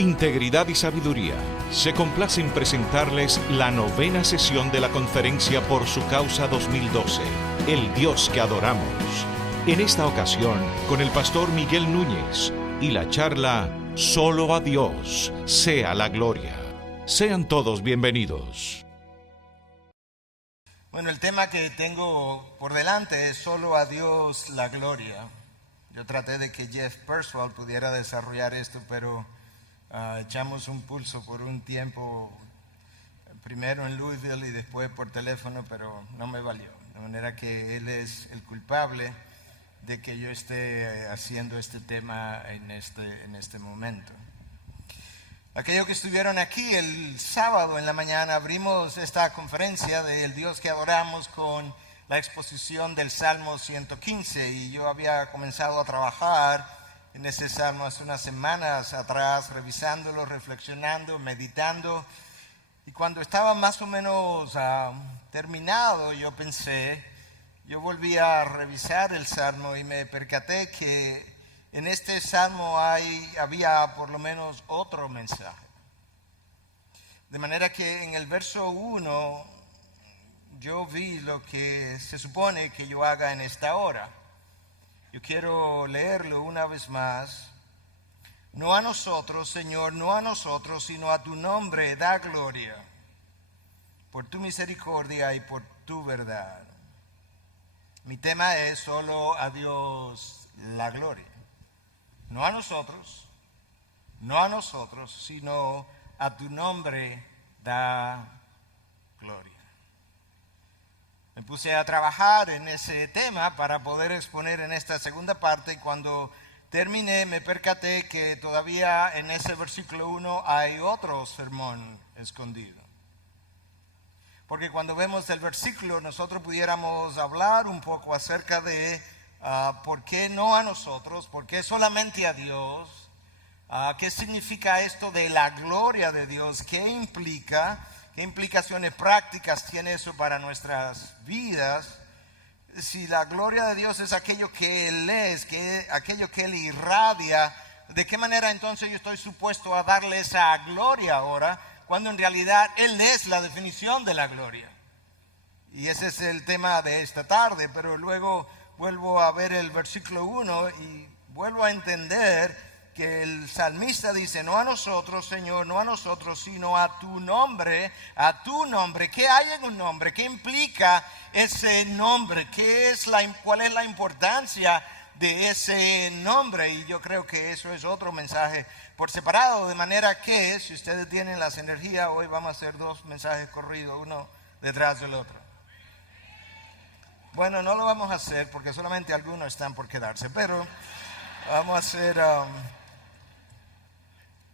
Integridad y Sabiduría se complace en presentarles la 9ª sesión de la Conferencia por su Causa 2012, El Dios que Adoramos. En esta ocasión, con el pastor Miguel Núñez y la charla Solo a Dios sea la gloria. Sean todos bienvenidos. Bueno, el tema que tengo por delante es Solo a Dios la gloria. Yo traté de que Jeff Perswell pudiera desarrollar esto, pero echamos un pulso por un tiempo, primero en Louisville y después por teléfono, pero no me valió. De manera que él es el culpable de que yo esté haciendo este tema en este momento. Aquellos que estuvieron aquí el sábado en la mañana abrimos esta conferencia de El Dios que Adoramos con la exposición del Salmo 115, y yo había comenzado a trabajar en ese salmo hace unas semanas atrás, revisándolo, reflexionando, meditando, y cuando estaba más o menos terminado, yo volví a revisar el salmo y me percaté que en este salmo había por lo menos otro mensaje. De manera que en el verso 1 yo vi lo que se supone que yo haga en esta hora. Yo quiero leerlo una vez más. No a nosotros, Señor, no a nosotros, sino a tu nombre da gloria, por tu misericordia y por tu verdad. Mi tema es solo a Dios la gloria. No a nosotros, sino a tu nombre da gloria. Me puse a trabajar en ese tema para poder exponer en esta segunda parte, y cuando terminé me percaté que todavía en ese versículo 1 hay otro sermón escondido. Porque cuando vemos el versículo nosotros pudiéramos hablar un poco acerca de por qué no a nosotros, por qué solamente a Dios, qué significa esto de la gloria de Dios, qué implicaciones prácticas tiene eso para nuestras vidas. Si la gloria de Dios es aquello que Él es, aquello que Él irradia, ¿de qué manera entonces yo estoy supuesto a darle esa gloria ahora, cuando en realidad Él es la definición de la gloria? Y ese es el tema de esta tarde, pero luego vuelvo a ver el versículo 1 y vuelvo a entender que el salmista dice, no a nosotros, Señor, no a nosotros, sino a tu nombre, a tu nombre. ¿Qué hay en un nombre? ¿Qué implica ese nombre? ¿Cuál es la importancia de ese nombre? Y yo creo que eso es otro mensaje por separado, de manera que si ustedes tienen las energías, hoy vamos a hacer 2 mensajes corridos, uno detrás del otro. Bueno, no lo vamos a hacer porque solamente algunos están por quedarse, pero vamos a hacer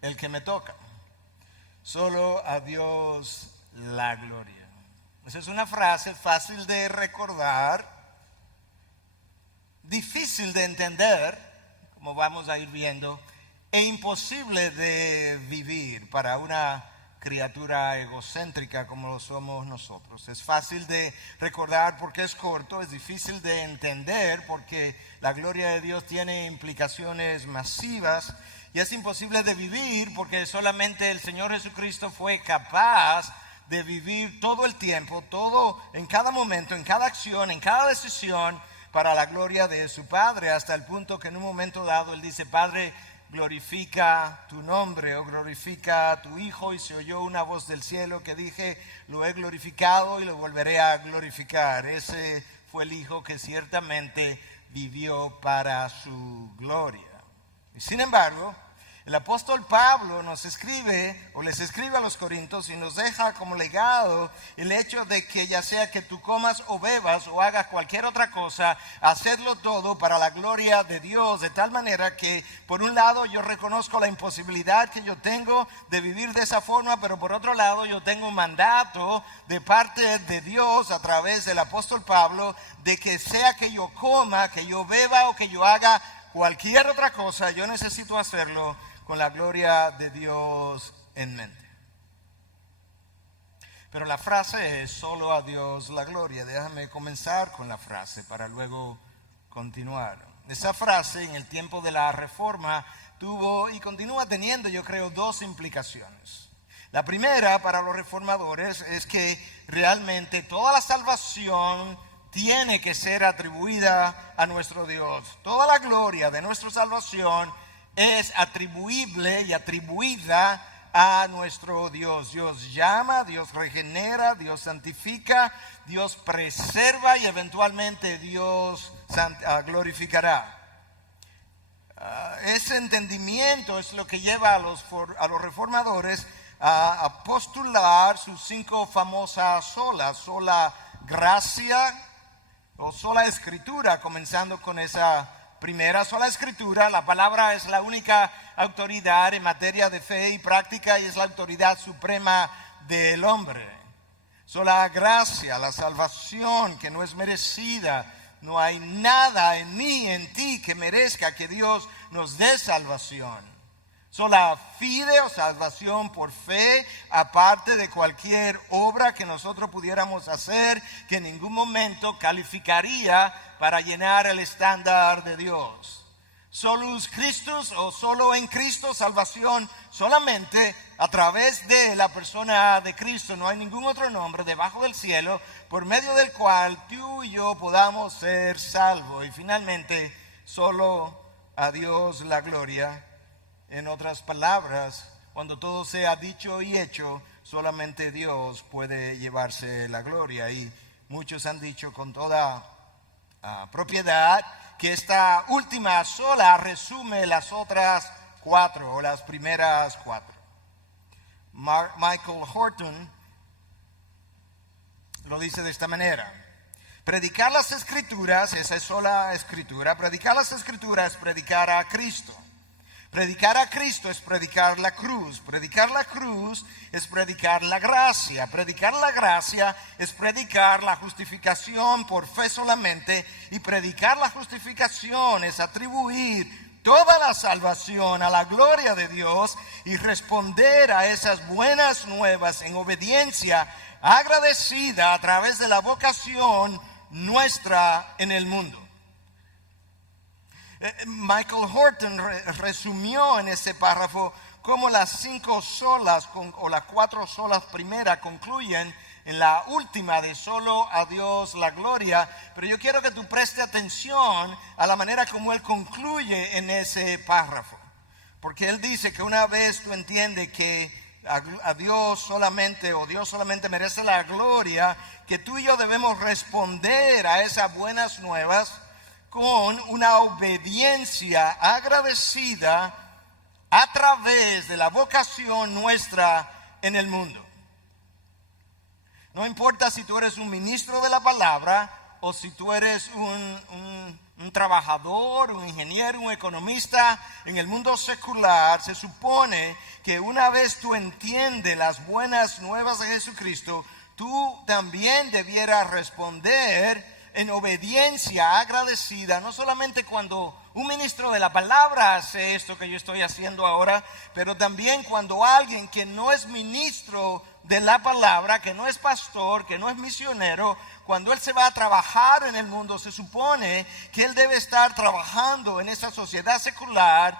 el que me toca. Solo a Dios la gloria. Esa es una frase fácil de recordar, difícil de entender, como vamos a ir viendo, e imposible de vivir para una criatura egocéntrica como lo somos nosotros. Es fácil de recordar porque es corto, es difícil de entender porque la gloria de Dios tiene implicaciones masivas, y es imposible de vivir porque solamente el Señor Jesucristo fue capaz de vivir todo el tiempo, todo en cada momento, en cada acción, en cada decisión, para la gloria de su Padre, hasta el punto que en un momento dado Él dice, Padre, glorifica tu nombre, o glorifica a tu Hijo, y se oyó una voz del cielo que dije, lo he glorificado y lo volveré a glorificar. Ese fue el Hijo que ciertamente vivió para su gloria. Y sin embargo, el apóstol Pablo les escribe a los Corintios y nos deja como legado el hecho de que ya sea que tú comas o bebas o hagas cualquier otra cosa, hacedlo todo para la gloria de Dios, de tal manera que por un lado yo reconozco la imposibilidad que yo tengo de vivir de esa forma, pero por otro lado yo tengo un mandato de parte de Dios a través del apóstol Pablo de que sea que yo coma, que yo beba o que yo haga cualquier otra cosa, yo necesito hacerlo con la gloria de Dios en mente. Pero la frase es solo a Dios la gloria. Déjame comenzar con la frase para luego continuar. Esa frase en el tiempo de la Reforma tuvo y continúa teniendo, yo creo, dos implicaciones. La primera para los reformadores es que realmente toda la salvación tiene que ser atribuida a nuestro Dios. Toda la gloria de nuestra salvación es atribuible y atribuida a nuestro Dios. Dios llama, Dios regenera, Dios santifica, Dios preserva y eventualmente Dios glorificará. Ese entendimiento es lo que lleva a los reformadores a postular sus 5 famosas solas: sola gracia o sola escritura, comenzando con esa primera, sola escritura. La palabra es la única autoridad en materia de fe y práctica y es la autoridad suprema del hombre. Sola gracia, la salvación que no es merecida. No hay nada en mí, en ti, que merezca que Dios nos dé salvación. Sola fide o salvación por fe, aparte de cualquier obra que nosotros pudiéramos hacer, que en ningún momento calificaría para llenar el estándar de Dios. Solus Christus, o solo en Cristo, salvación solamente a través de la persona de Cristo. No hay ningún otro nombre debajo del cielo por medio del cual tú y yo podamos ser salvos. Y finalmente, solo a Dios la gloria. En otras palabras, cuando todo sea dicho y hecho, solamente Dios puede llevarse la gloria. Y muchos han dicho con toda propiedad que esta última sola resume las otras 4 o las primeras 4. Michael Horton lo dice de esta manera: predicar las escrituras, esa es sola escritura. Predicar las escrituras es predicar a Cristo. Predicar a Cristo es predicar la cruz. Predicar la cruz es predicar la gracia. Predicar la gracia es predicar la justificación por fe solamente. Y predicar la justificación es atribuir toda la salvación a la gloria de Dios y responder a esas buenas nuevas en obediencia agradecida a través de la vocación nuestra en el mundo. Michael Horton resumió en ese párrafo cómo las 5 solas o las 4 solas primeras concluyen en la última de solo a Dios la gloria. Pero yo quiero que tú prestes atención a la manera como él concluye en ese párrafo, porque él dice que una vez tú entiendes que a Dios solamente, o Dios solamente merece la gloria, que tú y yo debemos responder a esas buenas nuevas con una obediencia agradecida a través de la vocación nuestra en el mundo. No importa si tú eres un ministro de la palabra o si tú eres un trabajador, un ingeniero, un economista en el mundo secular. Se supone que una vez tú entiendes las buenas nuevas de Jesucristo, tú también debieras responder en obediencia agradecida, no solamente cuando un ministro de la palabra hace esto que yo estoy haciendo ahora, pero también cuando alguien que no es ministro de la palabra, que no es pastor, que no es misionero, cuando él se va a trabajar en el mundo, se supone que él debe estar trabajando en esa sociedad secular,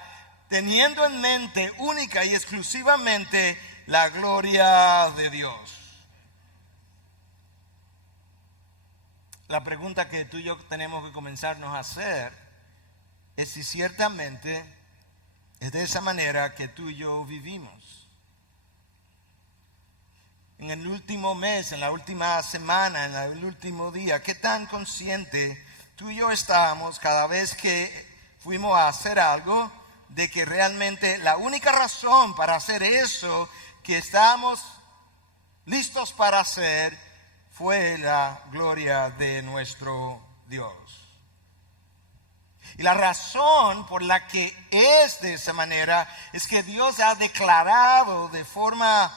teniendo en mente única y exclusivamente la gloria de Dios. La pregunta que tú y yo tenemos que comenzarnos a hacer es si ciertamente es de esa manera que tú y yo vivimos. En el último mes, en la última semana, en el último día, ¿qué tan consciente tú y yo estábamos cada vez que fuimos a hacer algo de que realmente la única razón para hacer eso que estábamos listos para hacer fue la gloria de nuestro Dios? Y la razón por la que es de esa manera es que Dios ha declarado de forma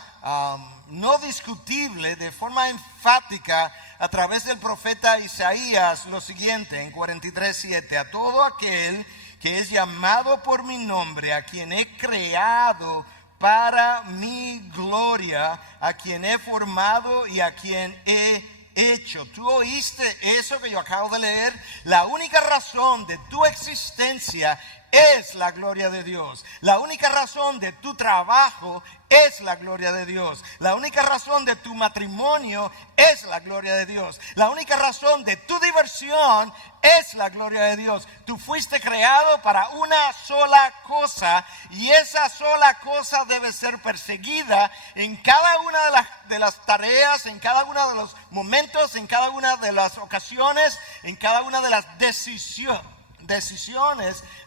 no discutible, de forma enfática, a través del profeta Isaías, lo siguiente en 43:7: a todo aquel que es llamado por mi nombre, a quien he creado para mi gloria, a quien he formado y a quien he hecho. ¿Tú oíste eso que yo acabo de leer? La única razón de tu existencia es la gloria de Dios. La única razón de tu trabajo es la gloria de Dios. La única razón de tu matrimonio es la gloria de Dios. La única razón de tu diversión es la gloria de Dios. Tú fuiste creado para una sola cosa y esa sola cosa debe ser perseguida en cada una de las tareas, en cada uno de los momentos, en cada una de las ocasiones, en cada una de las decisiones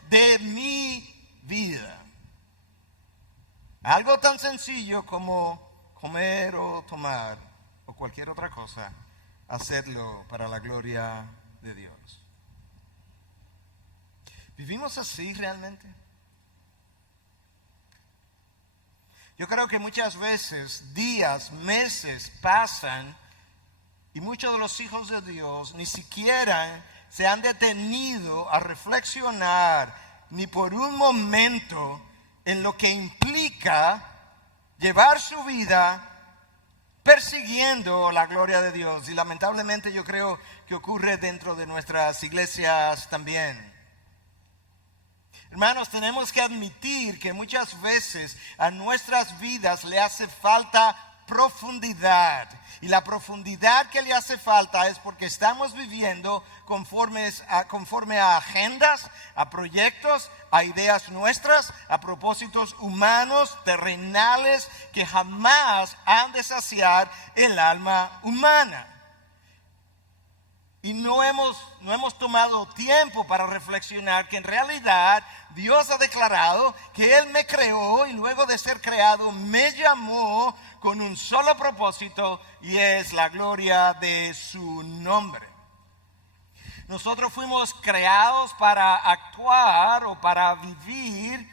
de mi vida. Algo tan sencillo como comer o tomar o cualquier otra cosa, hacerlo para la gloria de Dios. ¿Vivimos así realmente? Yo creo que muchas veces, días, meses pasan y muchos de los hijos de Dios ni siquiera se han detenido a reflexionar ni por un momento en lo que implica llevar su vida persiguiendo la gloria de Dios. Y lamentablemente yo creo que ocurre dentro de nuestras iglesias también. Hermanos, tenemos que admitir que muchas veces a nuestras vidas le hace falta profundidad. Y la profundidad que le hace falta es porque estamos viviendo conforme a agendas, a proyectos, a ideas nuestras, a propósitos humanos, terrenales, que jamás han de saciar el alma humana. Y no hemos tomado tiempo para reflexionar que en realidad Dios ha declarado que Él me creó y luego de ser creado me llamó con un solo propósito y es la gloria de su nombre. Nosotros fuimos creados para actuar o para vivir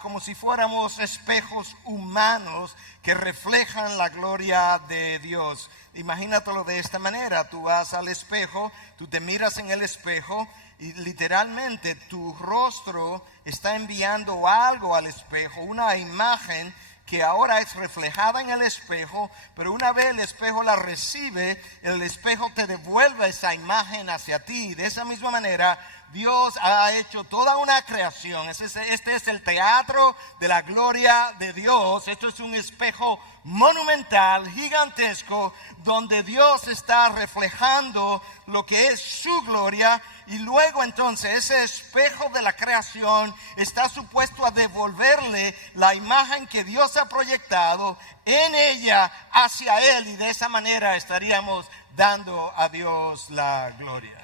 como si fuéramos espejos humanos que reflejan la gloria de Dios. Imagínatelo de esta manera: tú vas al espejo, tú te miras en el espejo y literalmente tu rostro está enviando algo al espejo, una imagen que ahora es reflejada en el espejo, pero una vez el espejo la recibe, el espejo te devuelve esa imagen hacia ti. De esa misma manera, Dios ha hecho toda una creación. Este es el teatro de la gloria de Dios. Esto es un espejo monumental, gigantesco, donde Dios está reflejando lo que es su gloria. Y luego entonces ese espejo de la creación está supuesto a devolverle la imagen que Dios ha proyectado en ella hacia Él. Y de esa manera estaríamos dando a Dios la gloria.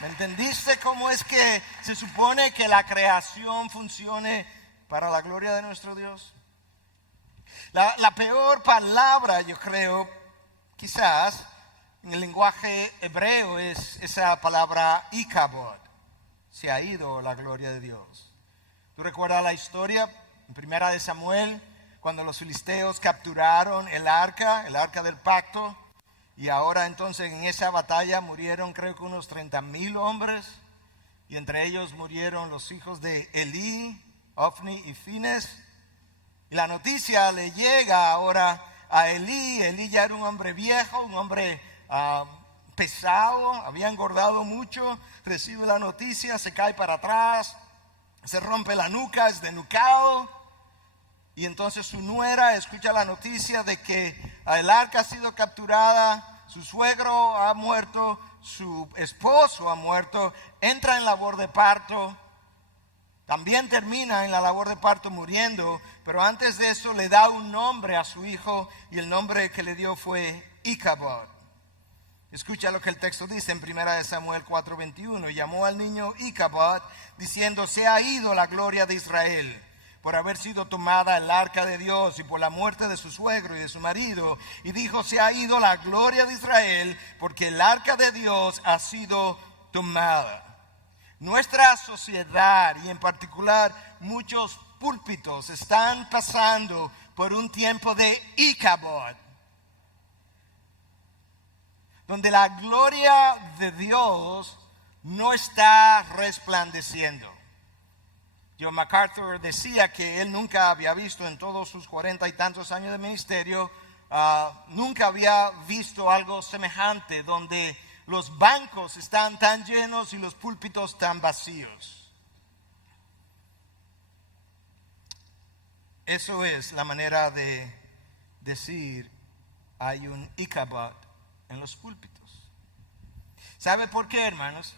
¿Me entendiste cómo es que se supone que la creación funcione para la gloria de nuestro Dios? La peor palabra, yo creo, quizás, en el lenguaje hebreo es esa palabra Ichabod. Se ha ido la gloria de Dios. ¿Tú recuerdas la historia en Primera de Samuel, cuando los filisteos capturaron el arca del pacto? Y ahora entonces en esa batalla murieron creo que unos 30,000 hombres. Y entre ellos murieron los hijos de Elí, Ofni y Fines. Y la noticia le llega ahora a Elí. Elí ya era un hombre viejo, un hombre pesado, había engordado mucho. Recibe la noticia, se cae para atrás, se rompe la nuca, es desnucado. Y entonces su nuera escucha la noticia de que el arca ha sido capturada, su suegro ha muerto, su esposo ha muerto, entra en labor de parto, también termina en la labor de parto muriendo, pero antes de eso le da un nombre a su hijo y el nombre que le dio fue Ichabod. Escucha lo que el texto dice en 1 Samuel 4:21. Llamó al niño Ichabod diciendo: se ha ido la gloria de Israel por haber sido tomada el arca de Dios y por la muerte de su suegro y de su marido. Y dijo: se ha ido la gloria de Israel porque el arca de Dios ha sido tomada. Nuestra sociedad y en particular muchos púlpitos están pasando por un tiempo de Ichabod, donde la gloria de Dios no está resplandeciendo. John MacArthur decía que él nunca había visto en todos sus 40 y tantos años de ministerio, nunca había visto algo semejante donde los bancos están tan llenos y los púlpitos tan vacíos. Eso es la manera de decir hay un Ichabod en los púlpitos. ¿Sabe por qué, hermanos?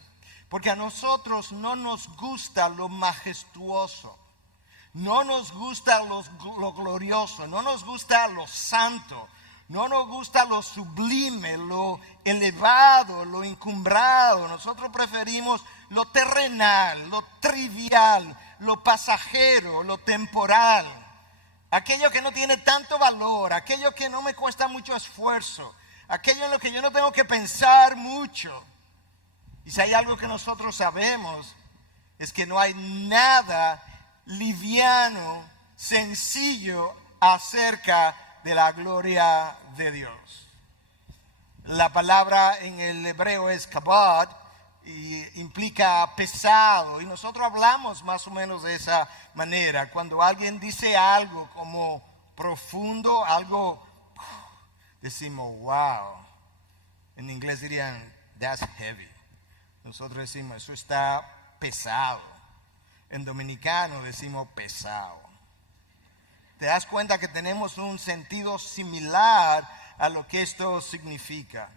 Porque a nosotros no nos gusta lo majestuoso, no nos gusta lo glorioso, no nos gusta lo santo, no nos gusta lo sublime, lo elevado, lo encumbrado. Nosotros preferimos lo terrenal, lo trivial, lo pasajero, lo temporal. Aquello que no tiene tanto valor, aquello que no me cuesta mucho esfuerzo, aquello en lo que yo no tengo que pensar mucho. Y si hay algo que nosotros sabemos, es que no hay nada liviano, sencillo acerca de la gloria de Dios. La palabra en el hebreo es kabod y implica pesado, y nosotros hablamos más o menos de esa manera. Cuando alguien dice algo como profundo, algo, decimos wow. En inglés dirían that's heavy. Nosotros decimos eso está pesado. En dominicano decimos pesado. Te das cuenta que tenemos un sentido similar a lo que esto significa.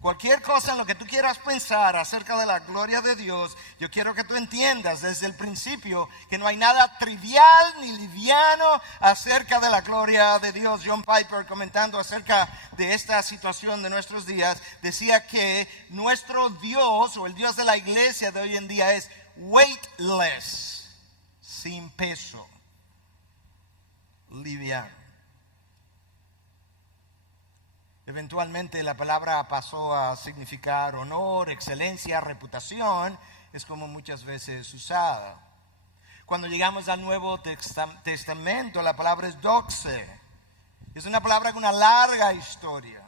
Cualquier cosa en lo que tú quieras pensar acerca de la gloria de Dios, yo quiero que tú entiendas desde el principio que no hay nada trivial ni liviano acerca de la gloria de Dios. John Piper, comentando acerca de esta situación de nuestros días, decía que nuestro Dios o el Dios de la iglesia de hoy en día es weightless, sin peso, liviano. Eventualmente la palabra pasó a significar honor, excelencia, reputación. Es como muchas veces usada. Cuando llegamos al Nuevo Testamento, la palabra es doxe. Es una palabra con una larga historia.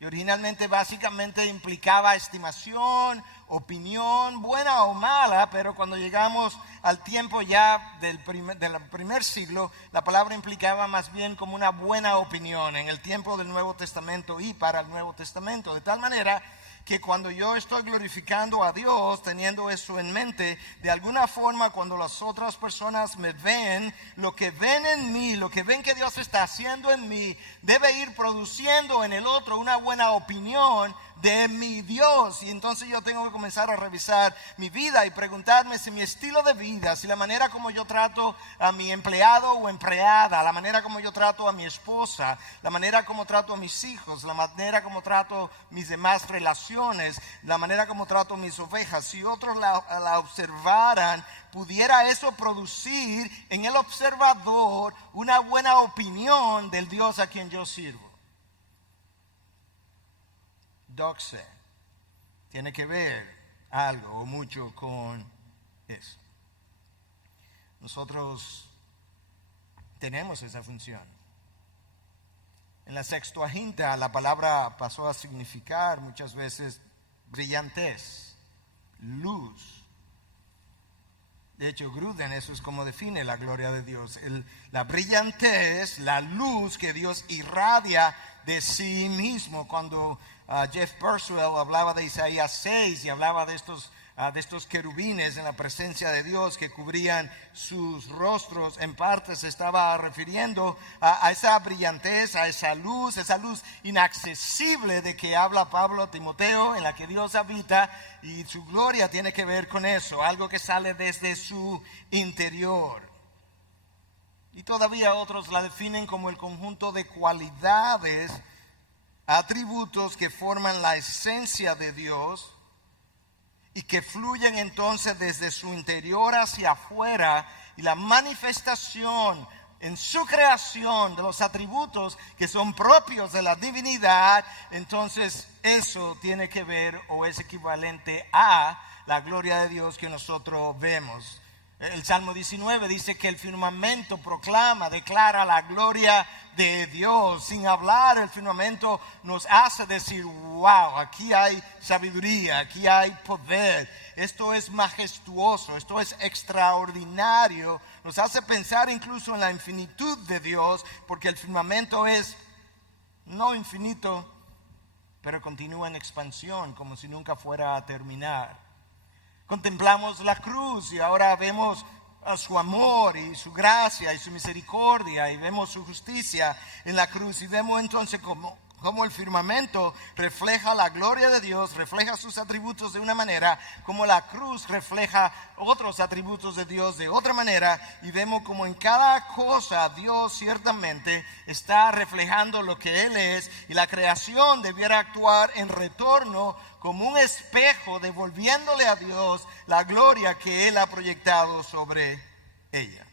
Y originalmente básicamente implicaba estimación, opinión, buena o mala, pero cuando llegamos al tiempo ya del primer siglo, la palabra implicaba más bien como una buena opinión en el tiempo del Nuevo Testamento y para el Nuevo Testamento. De tal manera que cuando yo estoy glorificando a Dios, teniendo eso en mente, de alguna forma cuando las otras personas me ven, lo que ven en mí, lo que ven que Dios está haciendo en mí, debe ir produciendo en el otro una buena opinión de mi Dios. Y entonces yo tengo que comenzar a revisar mi vida y preguntarme si mi estilo de vida, si la manera como yo trato a mi empleado o empleada, la manera como yo trato a mi esposa, la manera como trato a mis hijos, la manera como trato mis demás relaciones, la manera como trato mis ovejas, si otros la observaran, pudiera eso producir en el observador una buena opinión del Dios a quien yo sirvo. Doxe tiene que ver algo o mucho con eso. Nosotros tenemos esa función. En la Sextuaginta la palabra pasó a significar muchas veces brillantez, luz. De hecho, Gruden, eso es como define la gloria de Dios. La brillantez, la luz que Dios irradia de sí mismo. Cuando Jeff Purcell hablaba de Isaías 6 y hablaba de estos querubines en la presencia de Dios que cubrían sus rostros, en parte se estaba refiriendo a esa brillantez, a esa luz inaccesible de que habla Pablo a Timoteo, en la que Dios habita, y su gloria tiene que ver con eso, algo que sale desde su interior. Y todavía otros la definen como el conjunto de cualidades, atributos que forman la esencia de Dios y que fluyen entonces desde su interior hacia afuera, y la manifestación en su creación de los atributos que son propios de la divinidad. Entonces eso tiene que ver o es equivalente a la gloria de Dios que nosotros vemos. El Salmo 19 dice que el firmamento proclama, declara la gloria de Dios. Sin hablar, el firmamento nos hace decir, wow, aquí hay sabiduría, aquí hay poder. Esto es majestuoso, esto es extraordinario. Nos hace pensar incluso en la infinitud de Dios, porque el firmamento es no infinito, pero continúa en expansión como si nunca fuera a terminar. Contemplamos la cruz y ahora vemos a su amor y su gracia y su misericordia, y vemos su justicia en la cruz, y vemos entonces como el firmamento refleja la gloria de Dios, refleja sus atributos de una manera, como la cruz refleja otros atributos de Dios de otra manera, y vemos como en cada cosa Dios ciertamente está reflejando lo que Él es, y la creación debiera actuar en retorno como un espejo, devolviéndole a Dios la gloria que Él ha proyectado sobre ella.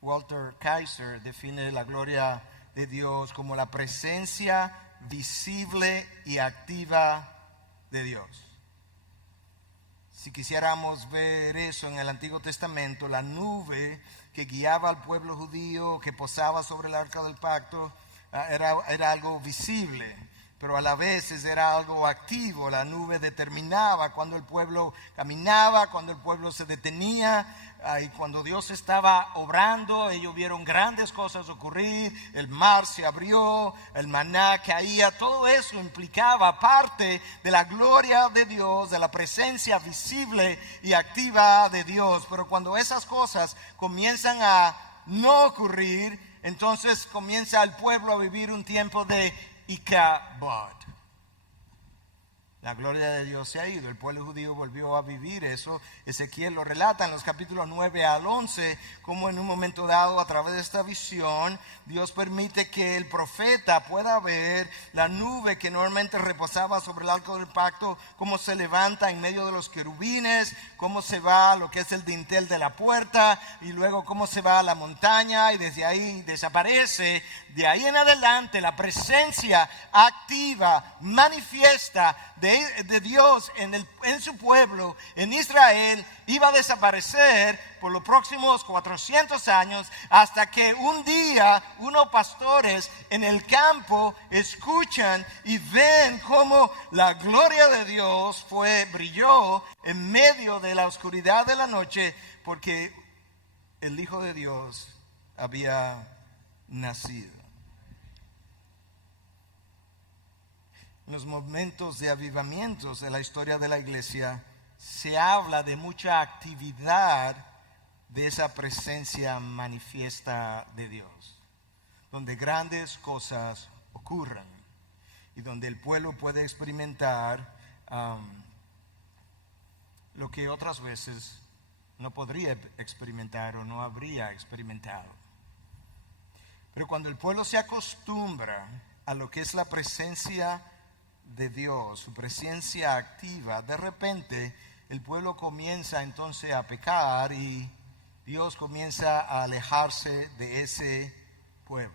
Walter Kaiser define la gloria de Dios como la presencia visible y activa de Dios. Si quisiéramos ver eso en el Antiguo Testamento, la nube que guiaba al pueblo judío, que posaba sobre el arca del pacto, era algo visible, pero a la vez era algo activo. La nube determinaba cuando el pueblo caminaba, cuando el pueblo se detenía, y cuando Dios estaba obrando. Ellos vieron grandes cosas ocurrir, el mar se abrió, el maná caía. Todo eso implicaba parte de la gloria de Dios, de la presencia visible y activa de Dios. Pero cuando esas cosas comienzan a no ocurrir, entonces comienza el pueblo a vivir un tiempo de Icabod. La gloria de Dios se ha ido. El pueblo judío volvió a vivir eso. Ezequiel lo relata en los capítulos 9 al 11, como en un momento dado, a través de esta visión, Dios permite que el profeta pueda ver la nube que normalmente reposaba sobre el arca del pacto, cómo se levanta en medio de los querubines, cómo se va a lo que es el dintel de la puerta, y luego cómo se va a la montaña, y desde ahí desaparece. De ahí en adelante la presencia activa, manifiesta de Dios en su pueblo, en Israel, iba a desaparecer por los próximos 400 años, hasta que un día unos pastores en el campo escuchan y ven cómo la gloria de Dios brilló en medio de la oscuridad de la noche, porque el Hijo de Dios había nacido. En los momentos de avivamientos de la historia de la iglesia se habla de mucha actividad de esa presencia manifiesta de Dios, donde grandes cosas ocurren y donde el pueblo puede experimentar lo que otras veces no podría experimentar o no habría experimentado. Pero cuando el pueblo se acostumbra a lo que es la presencia de Dios, su presencia activa, de repente el pueblo comienza entonces a pecar y Dios comienza a alejarse de ese pueblo.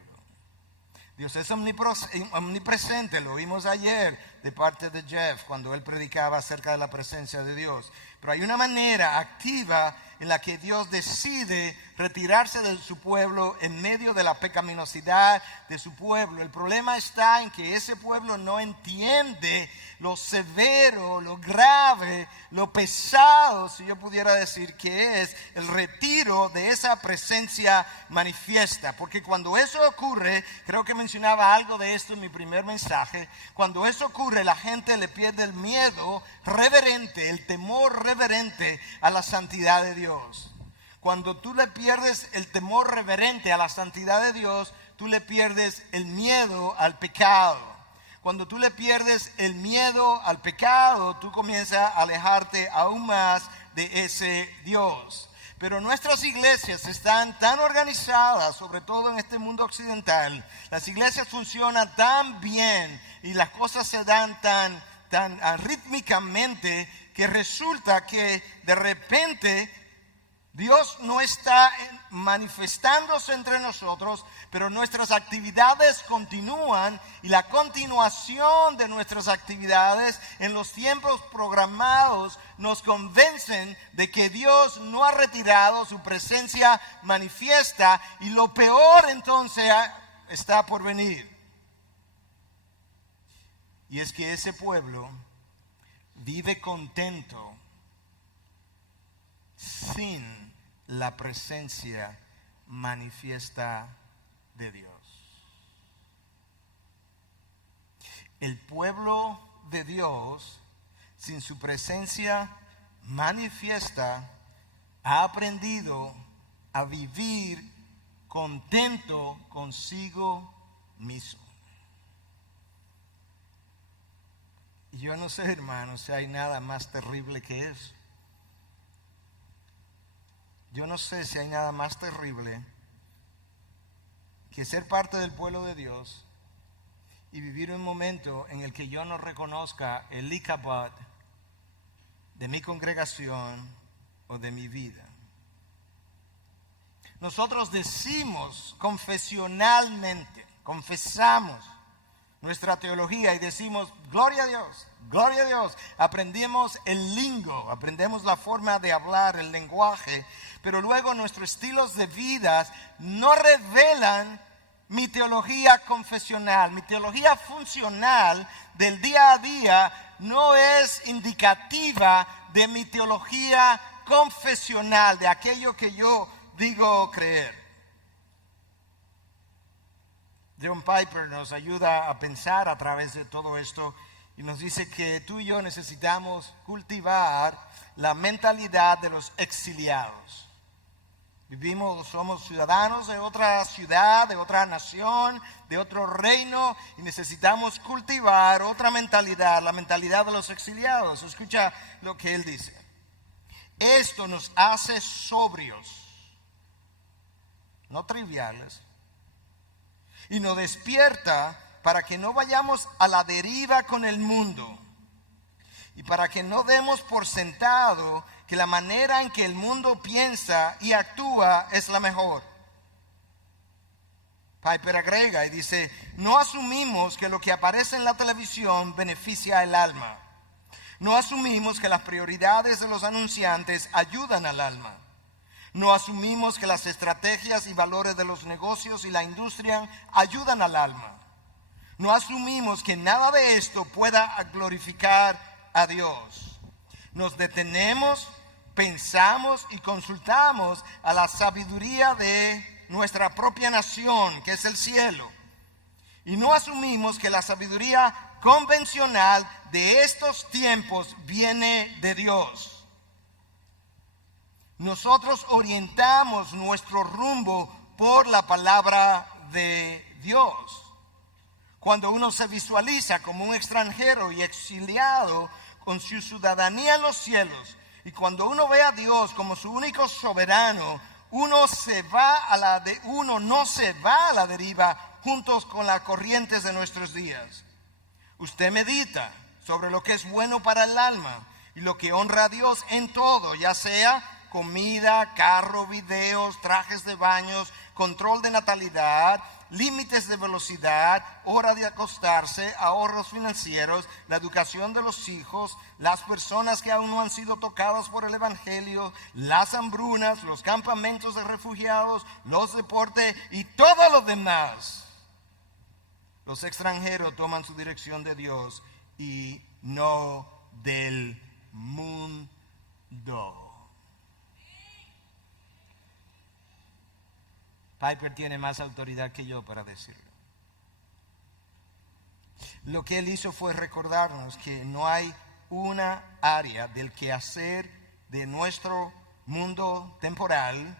Dios es omnipresente, lo vimos ayer de parte de Jeff cuando él predicaba acerca de la presencia de Dios. Pero hay una manera activa en la que Dios decide retirarse de su pueblo en medio de la pecaminosidad de su pueblo. El problema está en que ese pueblo no entiende lo severo, lo grave, lo pesado, si yo pudiera decir, que es el retiro de esa presencia manifiesta. Porque cuando eso ocurre, creo que mencionaba algo de esto en mi primer mensaje, cuando eso ocurre, la gente le pierde el miedo reverente, el temor reverente a la santidad de Dios. Cuando tú le pierdes el temor reverente a la santidad de Dios, tú le pierdes el miedo al pecado. Cuando tú le pierdes el miedo al pecado, tú comienzas a alejarte aún más de ese Dios. Pero nuestras iglesias están tan organizadas, sobre todo en este mundo occidental. Las iglesias funcionan tan bien y las cosas se dan tan rítmicamente, que resulta que de repente Dios no está manifestándose entre nosotros, pero nuestras actividades continúan, y la continuación de nuestras actividades en los tiempos programados nos convencen de que Dios no ha retirado su presencia manifiesta, y lo peor entonces está por venir. Y es que ese pueblo vive contento sin la presencia manifiesta de Dios. el pueblo de Dios, sin su presencia manifiesta, ha aprendido a vivir contento consigo mismo. Y yo no sé, hermanos, si hay nada más terrible que eso. Yo no sé si hay nada más terrible que ser parte del pueblo de Dios y vivir un momento en el que yo no reconozca el Ichabod de mi congregación o de mi vida. Nosotros decimos confesionalmente, confesamos nuestra teología y decimos gloria a Dios, gloria a Dios. Aprendemos el lingo, aprendemos la forma de hablar, el lenguaje, pero luego nuestros estilos de vida no revelan mi teología confesional. Mi teología funcional del día a día no es indicativa de mi teología confesional, de aquello que yo digo creer. John Piper nos ayuda a pensar a través de todo esto y nos dice que tú y yo necesitamos cultivar la mentalidad de los exiliados. Somos ciudadanos de otra ciudad, de otra nación, de otro reino y necesitamos cultivar otra mentalidad, la mentalidad de los exiliados. Escucha lo que él dice. Esto nos hace sobrios, no triviales, y nos despierta para que no vayamos a la deriva con el mundo y para que no demos por sentado que la manera en que el mundo piensa y actúa es la mejor. Piper agrega y dice, no asumimos que lo que aparece en la televisión beneficia al alma. No asumimos que las prioridades de los anunciantes ayudan al alma. No asumimos que las estrategias y valores de los negocios y la industria ayudan al alma. No asumimos que nada de esto pueda glorificar a Dios. Nos detenemos, pensamos y consultamos a la sabiduría de nuestra propia nación, que es el cielo. Y no asumimos que la sabiduría convencional de estos tiempos viene de Dios. Nosotros orientamos nuestro rumbo por la palabra de Dios. Cuando uno se visualiza como un extranjero y exiliado con su ciudadanía en los cielos, y cuando uno ve a Dios como su único soberano, uno no se va a la deriva juntos con las corrientes de nuestros días. Usted medita sobre lo que es bueno para el alma y lo que honra a Dios en todo, ya sea comida, carro, videos, trajes de baños, control de natalidad, límites de velocidad, hora de acostarse, ahorros financieros, la educación de los hijos, las personas que aún no han sido tocadas por el evangelio, las hambrunas, los campamentos de refugiados, los deportes y todo lo demás. Los extranjeros toman su dirección de Dios y no del mundo. Piper tiene más autoridad que yo para decirlo. Lo que él hizo fue recordarnos que no hay una área del quehacer de nuestro mundo temporal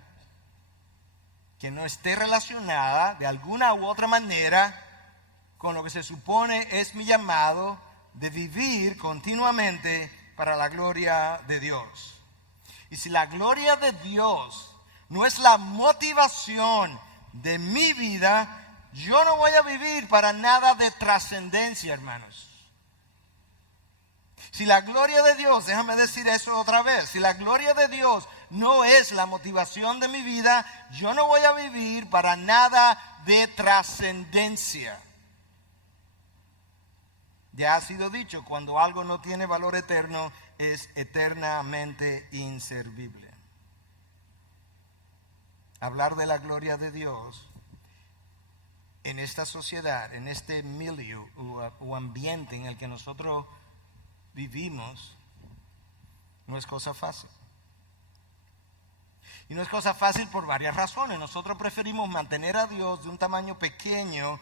que no esté relacionada de alguna u otra manera con lo que se supone es mi llamado de vivir continuamente para la gloria de Dios. Y si la gloria de Dios no es la motivación de mi vida, yo no voy a vivir para nada de trascendencia, hermanos. Si la gloria de Dios, déjame decir eso otra vez, si la gloria de Dios no es la motivación de mi vida, yo no voy a vivir para nada de trascendencia. Ya ha sido dicho, cuando algo no tiene valor eterno, es eternamente inservible. Hablar de la gloria de Dios en esta sociedad, en este milieu o ambiente en el que nosotros vivimos, no es cosa fácil. Y no es cosa fácil por varias razones. Nosotros preferimos mantener a Dios de un tamaño pequeño,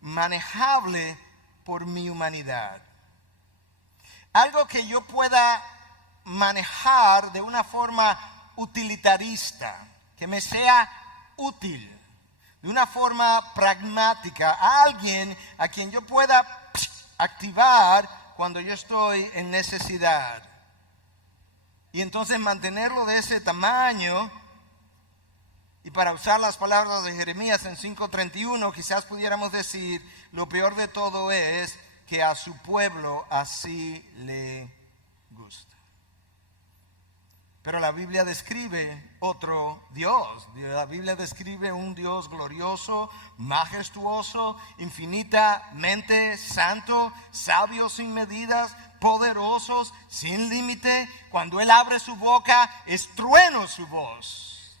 manejable por mi humanidad. Algo que yo pueda manejar de una forma utilitarista, que me sea útil, de una forma pragmática, a alguien a quien yo pueda activar cuando yo estoy en necesidad. Y entonces mantenerlo de ese tamaño. Y para usar las palabras de Jeremías en 5:31, quizás pudiéramos decir, lo peor de todo es que a su pueblo así le gusta. Pero la Biblia describe otro Dios. La Biblia describe un Dios glorioso, majestuoso, infinitamente santo, sabio sin medidas, poderosos, sin límite. Cuando Él abre su boca, es trueno su voz.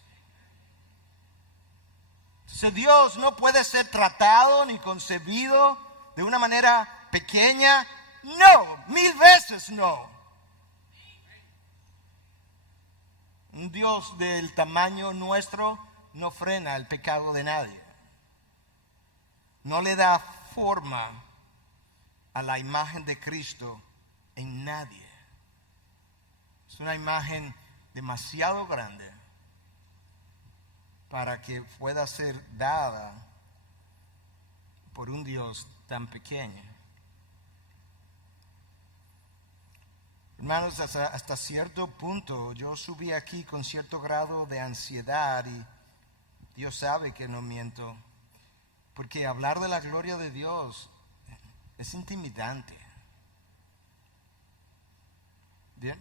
Entonces Dios no puede ser tratado ni concebido de una manera pequeña. No, 1000 veces no. Un Dios del tamaño nuestro no frena el pecado de nadie. No le da forma a la imagen de Cristo en nadie. Es una imagen demasiado grande para que pueda ser dada por un Dios tan pequeño. Hermanos, hasta cierto punto yo subí aquí con cierto grado de ansiedad y Dios sabe que no miento, porque hablar de la gloria de Dios es intimidante.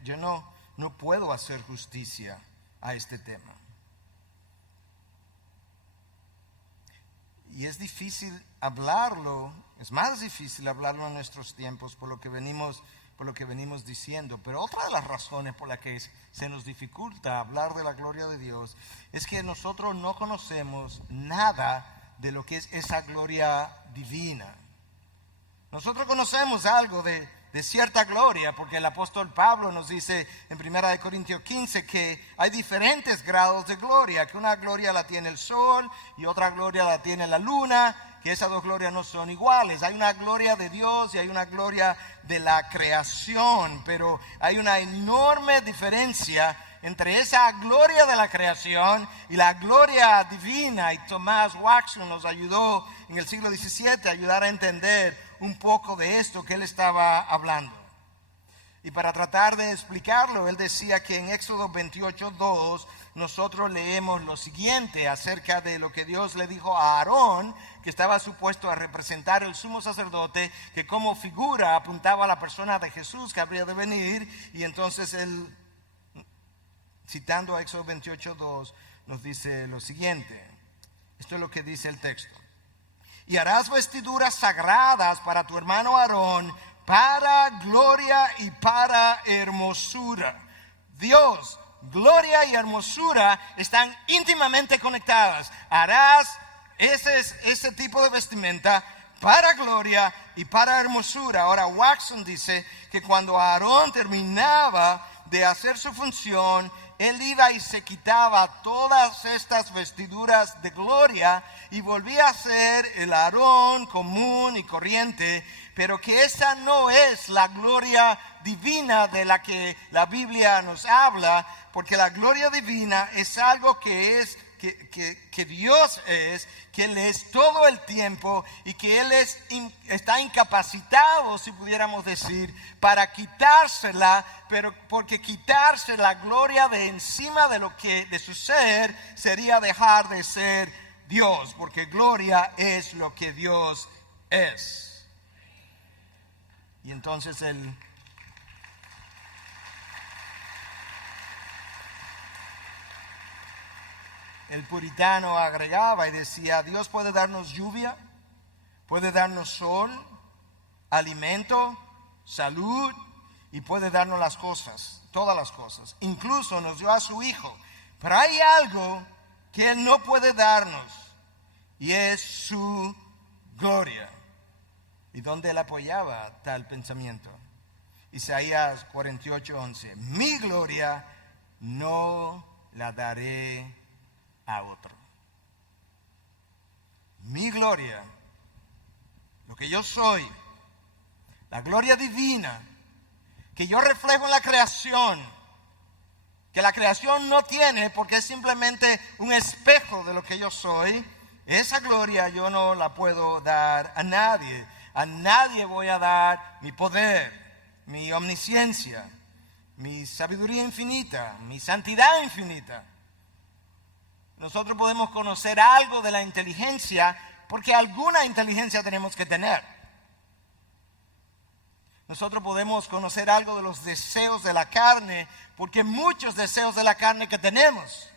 Yo no puedo hacer justicia a este tema. Y es difícil hablarlo, es más difícil hablarlo en nuestros tiempos por lo que venimos diciendo. Pero otra de las razones por las que se nos dificulta hablar de la gloria de Dios es que nosotros no conocemos nada de lo que es esa gloria divina. Nosotros conocemos algo de cierta gloria, porque el apóstol Pablo nos dice en 1 Corintios 15 que hay diferentes grados de gloria, que una gloria la tiene el sol y otra gloria la tiene la luna, que esas dos glorias no son iguales. Hay una gloria de Dios y hay una gloria de la creación, pero hay una enorme diferencia entre esa gloria de la creación y la gloria divina. Y Thomas Watson nos ayudó en el siglo XVII a ayudar a entender un poco de esto que él estaba hablando. Y para tratar de explicarlo, él decía que en Éxodo 28:2 nosotros leemos lo siguiente acerca de lo que Dios le dijo a Aarón, que estaba supuesto a representar el sumo sacerdote, que como figura apuntaba a la persona de Jesús que habría de venir. Y entonces él, citando a Éxodo 28:2, nos dice lo siguiente. Esto es lo que dice el texto. Y harás vestiduras sagradas para tu hermano Aarón, para gloria y para hermosura. Dios, gloria y hermosura están íntimamente conectadas. Harás ese tipo de vestimenta para gloria y para hermosura. Ahora Watson dice que cuando Aarón terminaba de hacer su función, él iba y se quitaba todas estas vestiduras de gloria y volvía a ser el Aarón común y corriente, pero que esa no es la gloria divina de la que la Biblia nos habla, porque la gloria divina es algo que Dios es, que Él es todo el tiempo y que Él está incapacitado, si pudiéramos decir, para quitársela, pero porque quitarse la gloria de encima de su ser sería dejar de ser Dios, porque gloria es lo que Dios es. Y entonces el puritano agregaba y decía: Dios puede darnos lluvia, puede darnos sol, alimento, salud, y puede darnos las cosas, todas las cosas. Incluso nos dio a su Hijo. Pero hay algo que Él no puede darnos, y es su gloria. ¿Y dónde Él apoyaba tal pensamiento? Isaías 48:11. Mi gloria no la daré a otro. Mi gloria, lo que yo soy, la gloria divina que yo reflejo en la creación, que la creación no tiene porque es simplemente un espejo de lo que yo soy, esa gloria yo no la puedo dar a nadie. A nadie voy a dar mi poder, mi omnisciencia, mi sabiduría infinita, mi santidad infinita. Nosotros podemos conocer algo de la inteligencia porque alguna inteligencia tenemos que tener. Nosotros podemos conocer algo de los deseos de la carne porque muchos deseos de la carne que tenemos.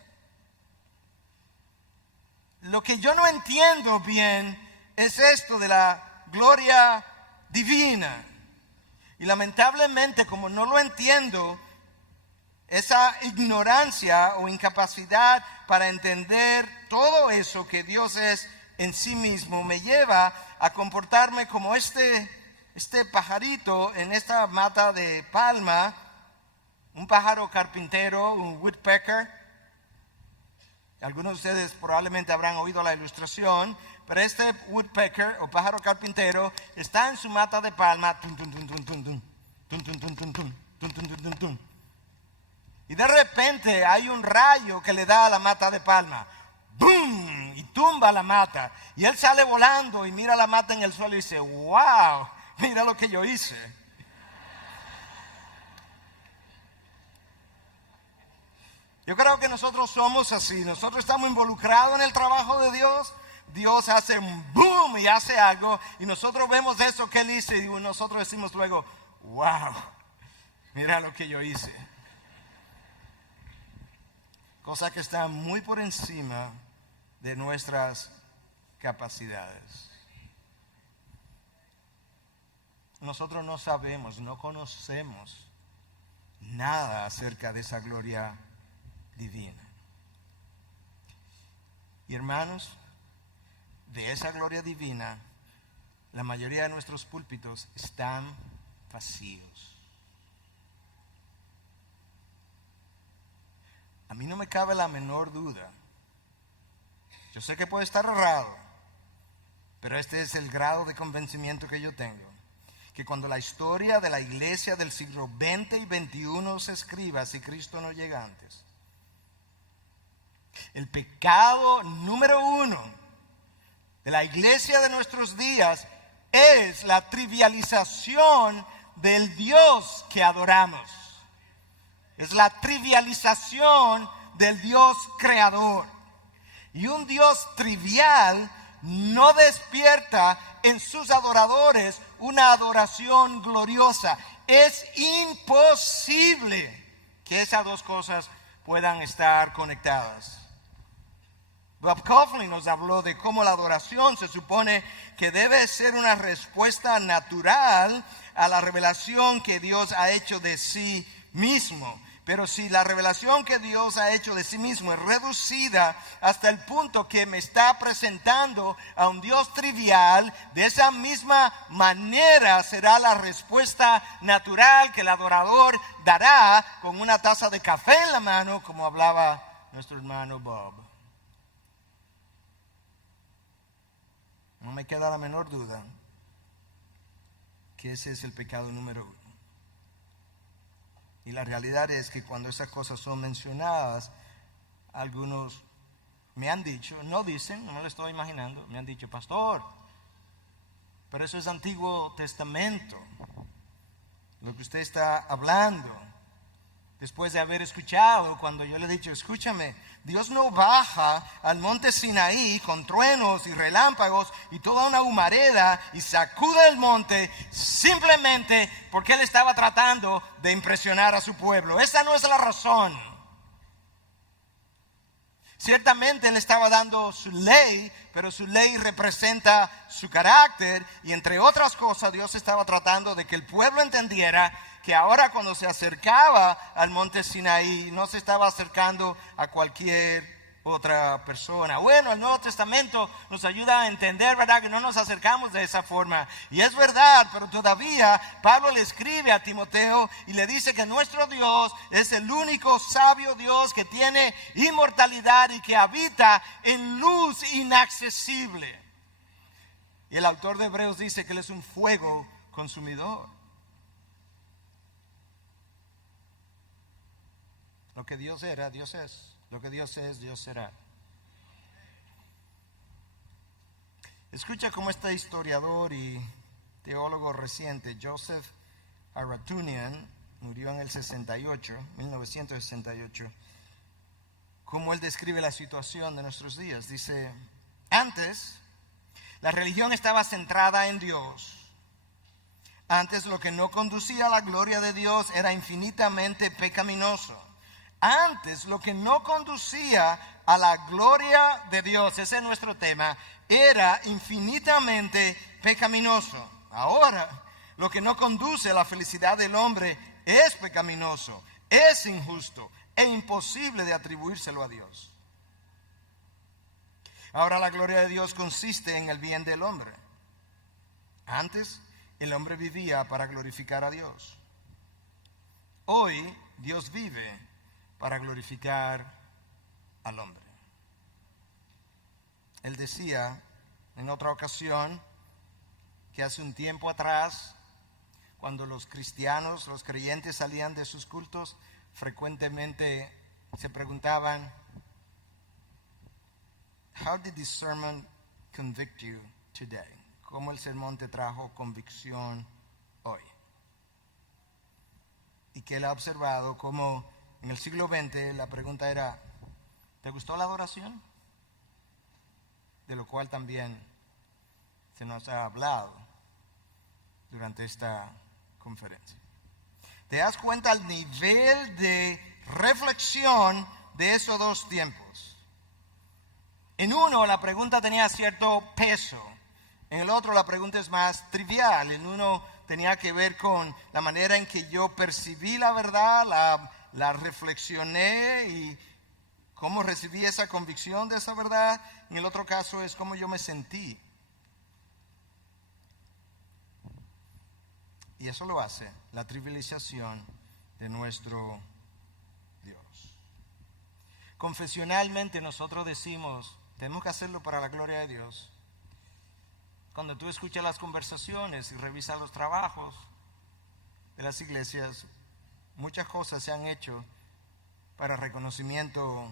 Lo que yo no entiendo bien es esto de la gloria divina. Y lamentablemente, como no lo entiendo, esa ignorancia o incapacidad para entender todo eso que Dios es en sí mismo me lleva a comportarme como este pajarito en esta mata de palma, un pájaro carpintero, un woodpecker. Algunos de ustedes probablemente habrán oído la ilustración, pero este woodpecker o pájaro carpintero está en su mata de palma, y de repente hay un rayo que le da a la mata de palma, ¡boom! Y tumba la mata, y él sale volando y mira la mata en el suelo y dice, ¡wow! Mira lo que yo hice. Yo creo que nosotros somos así. Nosotros estamos involucrados en el trabajo de Dios. Dios hace un boom y hace algo. Y nosotros vemos eso que Él hizo. Y nosotros decimos luego, wow, mira lo que yo hice. Cosa que está muy por encima de nuestras capacidades. Nosotros no sabemos, no conocemos nada acerca de esa gloria divina. Y hermanos, de esa gloria divina, la mayoría de nuestros púlpitos están vacíos. A mí no me cabe la menor duda. Yo sé que puede estar errado, pero este es el grado de convencimiento que yo tengo. Que cuando la historia de la iglesia del siglo XX y XXI se escriba, si Cristo no llega antes, el pecado número 1 de la iglesia de nuestros días es la trivialización del Dios que adoramos. Es la trivialización del Dios creador. Y un Dios trivial no despierta en sus adoradores una adoración gloriosa. Es imposible que esas dos cosas puedan estar conectadas. Bob Kauflin nos habló de cómo la adoración se supone que debe ser una respuesta natural a la revelación que Dios ha hecho de sí mismo. Pero si la revelación que Dios ha hecho de sí mismo es reducida hasta el punto que me está presentando a un Dios trivial, de esa misma manera será la respuesta natural que el adorador dará con una taza de café en la mano, como hablaba nuestro hermano Bob. No me queda la menor duda que ese es el pecado número 1. Y la realidad es que cuando esas cosas son mencionadas, algunos me han dicho, no dicen, no me lo estoy imaginando, me han dicho, pastor, pero eso es Antiguo Testamento, lo que usted está hablando. Después de haber escuchado, cuando yo le he dicho, escúchame, Dios no baja al monte Sinaí con truenos y relámpagos y toda una humareda y sacude el monte simplemente porque Él estaba tratando de impresionar a su pueblo. Esa no es la razón. Ciertamente Él estaba dando su ley, pero su ley representa su carácter y entre otras cosas Dios estaba tratando de que el pueblo entendiera que ahora cuando se acercaba al monte Sinaí no se estaba acercando a cualquier otra persona. Bueno, el Nuevo Testamento nos ayuda a entender, ¿verdad?, que no nos acercamos de esa forma. Y es verdad, pero todavía Pablo le escribe a Timoteo y le dice que nuestro Dios es el único sabio Dios que tiene inmortalidad y que habita en luz inaccesible. Y el autor de Hebreos dice que Él es un fuego consumidor. Lo que Dios era, Dios es. Lo que Dios es, Dios será. Escucha cómo este historiador y teólogo reciente, Joseph Aratunian, murió en el 1968, cómo él describe la situación de nuestros días. Dice, antes, la religión estaba centrada en Dios. Antes, lo que no conducía a la gloria de Dios era infinitamente pecaminoso. Antes, lo que no conducía a la gloria de Dios, ese es nuestro tema, era infinitamente pecaminoso. Ahora, lo que no conduce a la felicidad del hombre es pecaminoso, es injusto e imposible de atribuírselo a Dios. Ahora la gloria de Dios consiste en el bien del hombre. Antes, el hombre vivía para glorificar a Dios. Hoy, Dios vive para glorificar al hombre. Él decía en otra ocasión que hace un tiempo atrás, cuando los cristianos, los creyentes salían de sus cultos, frecuentemente se preguntaban, "How did this sermon convict you today?" ¿Cómo el sermón te trajo convicción hoy? Y que él ha observado cómo en el siglo XX la pregunta era, ¿te gustó la adoración? De lo cual también se nos ha hablado durante esta conferencia. ¿Te das cuenta el nivel de reflexión de esos dos tiempos? En uno la pregunta tenía cierto peso, en el otro la pregunta es más trivial. En uno tenía que ver con la manera en que yo percibí la verdad, la reflexioné y cómo recibí esa convicción de esa verdad. En el otro caso es cómo yo me sentí. Y eso lo hace la trivialización de nuestro Dios. Confesionalmente nosotros decimos, tenemos que hacerlo para la gloria de Dios. Cuando tú escuchas las conversaciones y revisas los trabajos de las iglesias, muchas cosas se han hecho para reconocimiento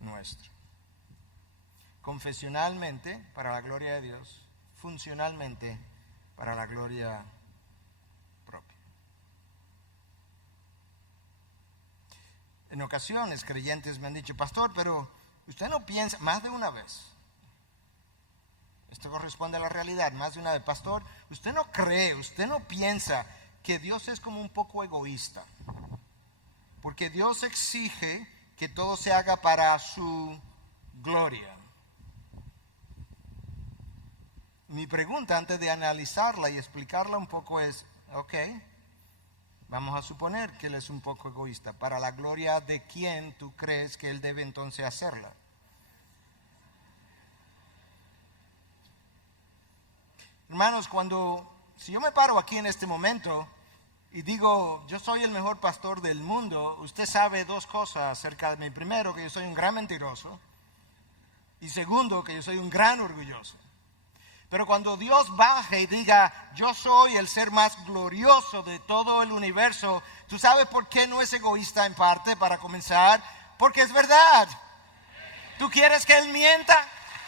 nuestro. Confesionalmente para la gloria de Dios, funcionalmente para la gloria propia. En ocasiones creyentes me han dicho, pastor, pero usted no piensa, más de una vez, esto corresponde a la realidad, más de una vez, pastor, usted no cree, usted no piensa que Dios es como un poco egoísta, porque Dios exige que todo se haga para su gloria. Mi pregunta antes de analizarla y explicarla un poco es, ok, vamos a suponer que Él es un poco egoísta. ¿Para la gloria de quién tú crees que Él debe entonces hacerla? Hermanos, si yo me paro aquí en este momento y digo, yo soy el mejor pastor del mundo, usted sabe dos cosas acerca de mí. Primero, que yo soy un gran mentiroso. Y segundo, que yo soy un gran orgulloso. Pero cuando Dios baje y diga, yo soy el ser más glorioso de todo el universo, ¿tú sabes por qué no es egoísta en parte, para comenzar? Porque es verdad. ¿Tú quieres que Él mienta?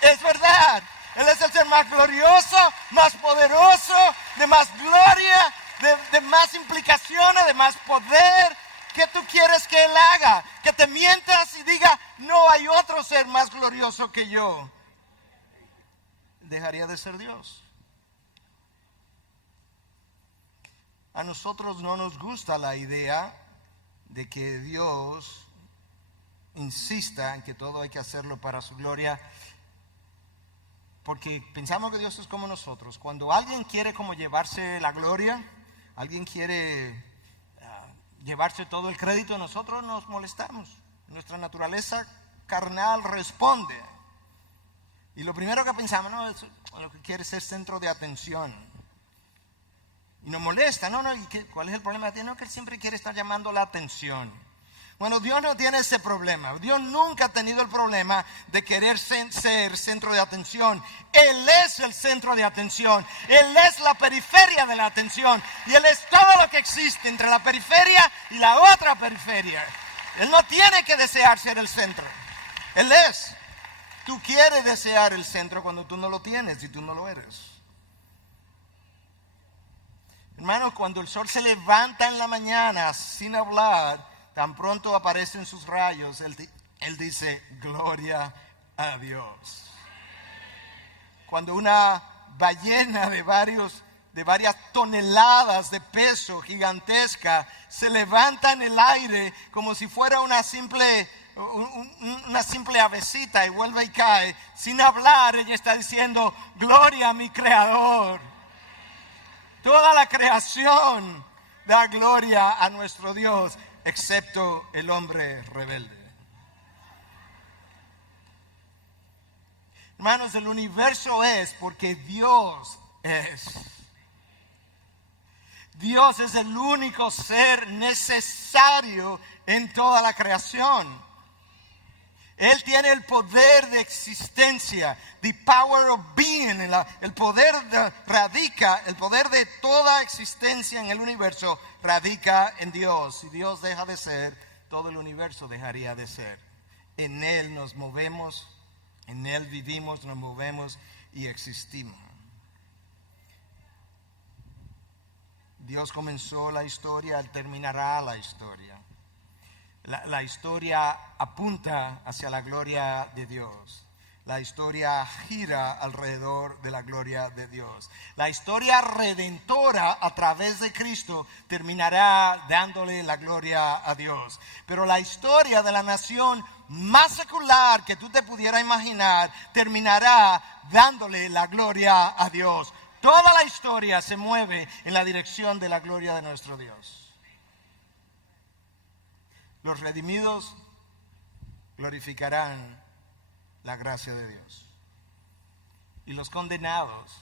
Es verdad. Él es el ser más glorioso, más poderoso, de más gloria, de más implicaciones, de más poder. ¿Qué tú quieres que Él haga? Que te mientas y diga, no hay otro ser más glorioso que yo. Dejaría de ser Dios. A nosotros no nos gusta la idea de que Dios insista en que todo hay que hacerlo para su gloria, porque pensamos que Dios es como nosotros. Cuando alguien quiere como llevarse la gloria, alguien quiere llevarse todo el crédito, nosotros nos molestamos. Nuestra naturaleza carnal responde. Y lo primero que pensamos, no, es lo que quiere es ser centro de atención. Y nos molesta, ¿y cuál es el problema? No, que él siempre quiere estar llamando la atención. Bueno, Dios no tiene ese problema. Dios nunca ha tenido el problema de querer ser centro de atención. Él es el centro de atención. Él es la periferia de la atención. Y Él es todo lo que existe entre la periferia y la otra periferia. Él no tiene que desear ser el centro. Él es. Tú quieres desear el centro cuando tú no lo tienes y tú no lo eres. Hermanos, cuando el sol se levanta en la mañana sin hablar, tan pronto aparecen sus rayos, él dice, gloria a Dios. Cuando una ballena de varias toneladas de peso gigantesca se levanta en el aire como si fuera una simple avecita y vuelve y cae, sin hablar, ella está diciendo, gloria a mi Creador. Toda la creación da gloria a nuestro Dios, excepto el hombre rebelde. Hermanos, el universo es porque Dios es. Dios es el único ser necesario en toda la creación. Él tiene el poder de existencia, the power of being, el poder de toda existencia en el universo radica en Dios. Si Dios deja de ser, todo el universo dejaría de ser. En Él nos movemos, en Él vivimos, nos movemos y existimos. Dios comenzó la historia, Él terminará la historia. La historia apunta hacia la gloria de Dios. La historia gira alrededor de la gloria de Dios. La historia redentora a través de Cristo terminará dándole la gloria a Dios. Pero la historia de la nación más secular que tú te pudieras imaginar terminará dándole la gloria a Dios. Toda la historia se mueve en la dirección de la gloria de nuestro Dios. Los redimidos glorificarán la gracia de Dios. Y los condenados,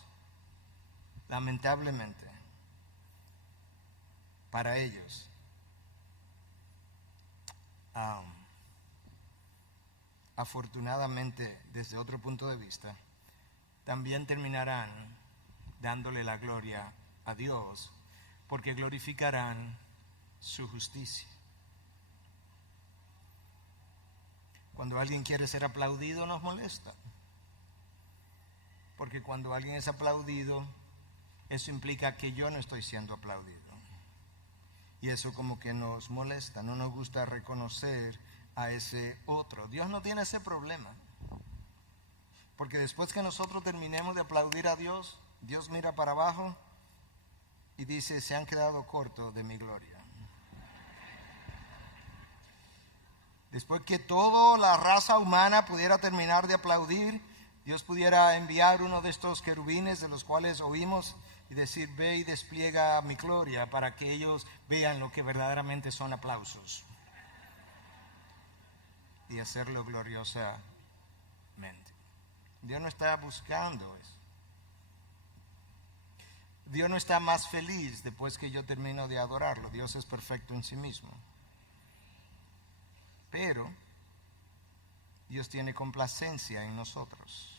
lamentablemente, para ellos, afortunadamente, desde otro punto de vista, también terminarán dándole la gloria a Dios, porque glorificarán su justicia. Cuando alguien quiere ser aplaudido nos molesta, porque cuando alguien es aplaudido, eso implica que yo no estoy siendo aplaudido, y eso como que nos molesta, no nos gusta reconocer a ese otro. Dios no tiene ese problema, porque después que nosotros terminemos de aplaudir a Dios, Dios mira para abajo y dice, se han quedado cortos de mi gloria. Después que toda la raza humana pudiera terminar de aplaudir, Dios pudiera enviar uno de estos querubines de los cuales oímos y decir, ve y despliega mi gloria para que ellos vean lo que verdaderamente son aplausos. Y hacerlo gloriosamente. Dios no está buscando eso. Dios no está más feliz después que yo termino de adorarlo. Dios es perfecto en sí mismo. Pero Dios tiene complacencia en nosotros.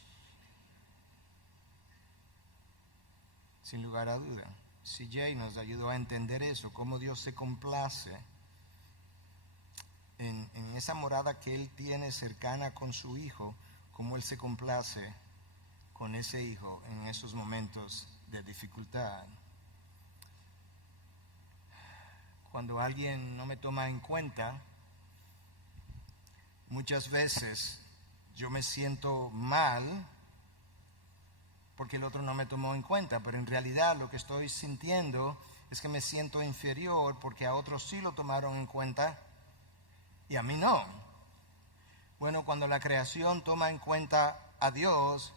Sin lugar a duda. CJ nos ayudó a entender eso, cómo Dios se complace en esa morada que Él tiene cercana con su Hijo, cómo Él se complace con ese Hijo en esos momentos de dificultad. Cuando alguien no me toma en cuenta, muchas veces yo me siento mal porque el otro no me tomó en cuenta, pero en realidad lo que estoy sintiendo es que me siento inferior porque a otros sí lo tomaron en cuenta y a mí no. Bueno, cuando la creación toma en cuenta a Dios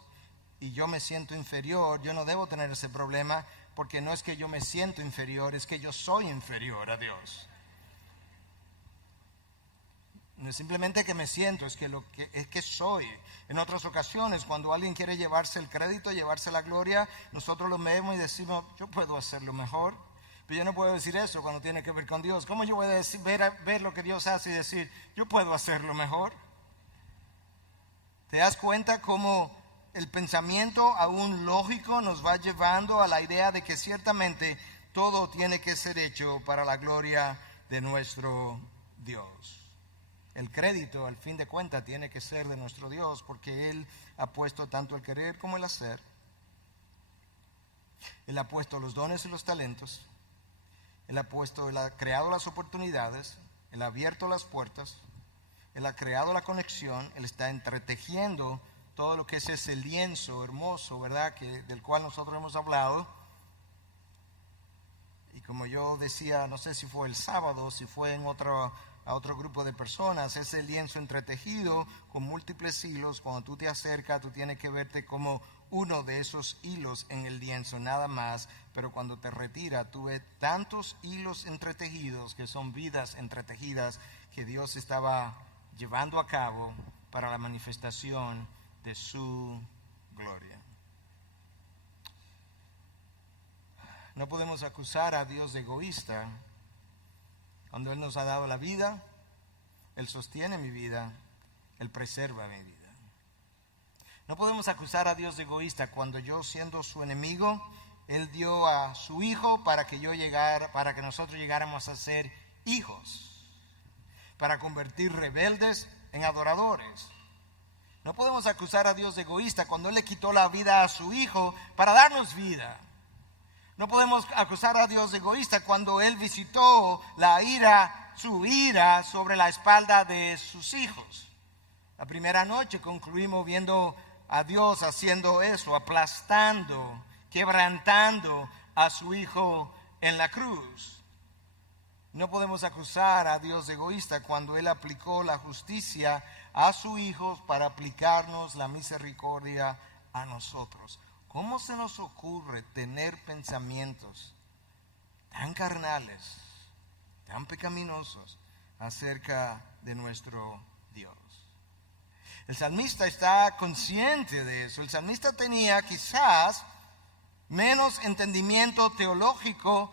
y yo me siento inferior, yo no debo tener ese problema, porque no es que yo me siento inferior, es que yo soy inferior a Dios. No es simplemente que me siento, es que soy. En otras ocasiones, cuando alguien quiere llevarse el crédito, llevarse la gloria, nosotros lo vemos y decimos, yo puedo hacerlo mejor. Pero yo no puedo decir eso cuando tiene que ver con Dios. ¿Cómo yo voy a decir, ver lo que Dios hace y decir, yo puedo hacerlo mejor? ¿Te das cuenta cómo el pensamiento aún lógico nos va llevando a la idea de que ciertamente todo tiene que ser hecho para la gloria de nuestro Dios? El crédito, al fin de cuentas, tiene que ser de nuestro Dios, porque Él ha puesto tanto el querer como el hacer. Él ha puesto los dones y los talentos. Él ha creado las oportunidades. Él ha abierto las puertas. Él ha creado la conexión. Él está entretejiendo todo lo que es ese lienzo hermoso, ¿verdad?, del cual nosotros hemos hablado. Y como yo decía, no sé si fue el sábado, si fue a otro grupo de personas, ese lienzo entretejido con múltiples hilos, cuando tú te acercas, tú tienes que verte como uno de esos hilos en el lienzo, nada más. Pero cuando te retiras, tú ves tantos hilos entretejidos, que son vidas entretejidas, que Dios estaba llevando a cabo para la manifestación de su gloria. No podemos acusar a Dios de egoísta cuando Él nos ha dado la vida. Él sostiene mi vida, Él preserva mi vida. No podemos acusar a Dios de egoísta cuando yo, siendo su enemigo, Él dio a su Hijo para que nosotros llegáramos a ser hijos, para convertir rebeldes en adoradores. No podemos acusar a Dios de egoísta cuando Él le quitó la vida a su Hijo para darnos vida. No podemos acusar a Dios de egoísta cuando Él visitó su ira sobre la espalda de sus hijos. La primera noche concluimos viendo a Dios haciendo eso, aplastando, quebrantando a su Hijo en la cruz. No podemos acusar a Dios de egoísta cuando Él aplicó la justicia a su Hijo para aplicarnos la misericordia a nosotros. ¿Cómo se nos ocurre tener pensamientos tan carnales, tan pecaminosos acerca de nuestro Dios? El salmista está consciente de eso. El salmista tenía quizás menos entendimiento teológico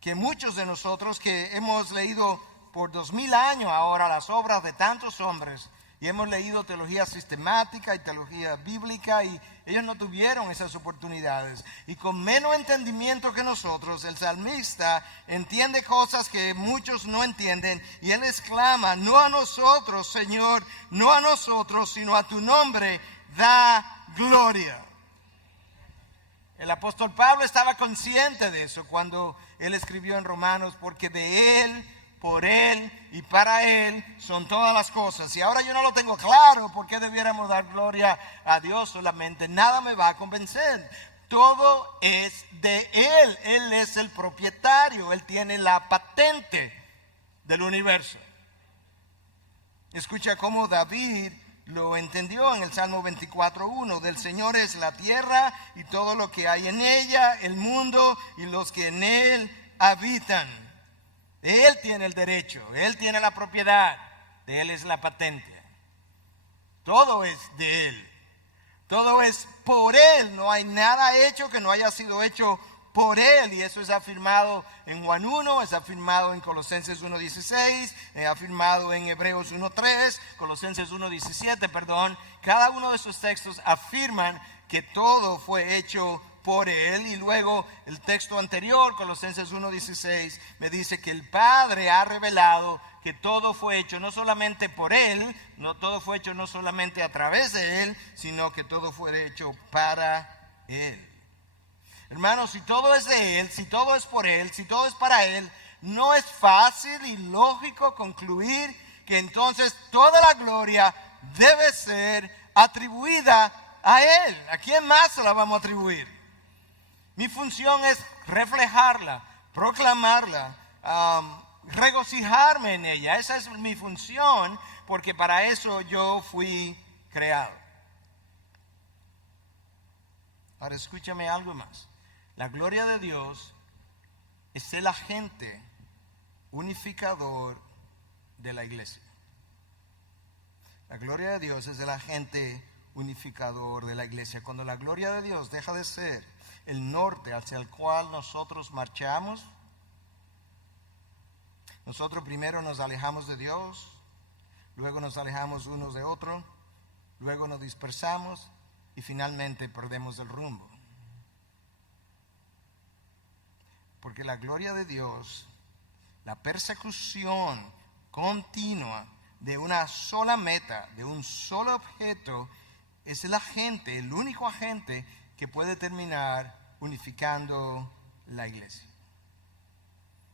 que muchos de nosotros que hemos leído por 2000 años ahora las obras de tantos hombres. Y hemos leído teología sistemática y teología bíblica, y ellos no tuvieron esas oportunidades. Y con menos entendimiento que nosotros, el salmista entiende cosas que muchos no entienden. Y él exclama: no a nosotros, Señor, no a nosotros, sino a tu nombre da gloria. El apóstol Pablo estaba consciente de eso cuando él escribió en Romanos: porque de Él, por Él y para Él son todas las cosas. Y ahora yo no lo tengo claro por qué debiéramos dar gloria a Dios solamente. Nada me va a convencer. Todo es de Él. Él es el propietario. Él tiene la patente del universo. Escucha cómo David lo entendió en el Salmo 24:1. Del Señor es la tierra y todo lo que hay en ella, el mundo y los que en él habitan. Él tiene el derecho, Él tiene la propiedad, de Él es la patente. Todo es de Él, todo es por Él. No hay nada hecho que no haya sido hecho por Él. Y eso es afirmado en Juan 1, es afirmado en Colosenses 1:16, es afirmado en Hebreos 1:3, Colosenses 1:17, perdón. Cada uno de esos textos afirman que todo fue hecho por Él. Y luego el texto anterior, Colosenses 1:16, me dice que el Padre ha revelado que todo fue hecho no solamente por Él, todo fue hecho no solamente a través de Él, sino que todo fue hecho para Él. Hermanos, si todo es de Él, si todo es por Él, si todo es para Él, no es fácil y lógico concluir que entonces toda la gloria debe ser atribuida a Él. ¿A quién más se la vamos a atribuir? Mi función es reflejarla, proclamarla, regocijarme en ella. Esa es mi función, porque para eso yo fui creado. Ahora escúchame algo más. La gloria de Dios es el agente unificador de la iglesia. La gloria de Dios es el agente unificador de la iglesia. Cuando la gloria de Dios deja de ser el norte hacia el cual nosotros marchamos. Nosotros primero nos alejamos de Dios, luego nos alejamos unos de otros, luego nos dispersamos y finalmente perdemos el rumbo. Porque la gloria de Dios, la persecución continua de una sola meta, de un solo objeto, es el agente, el único agente que puede terminar unificando la iglesia.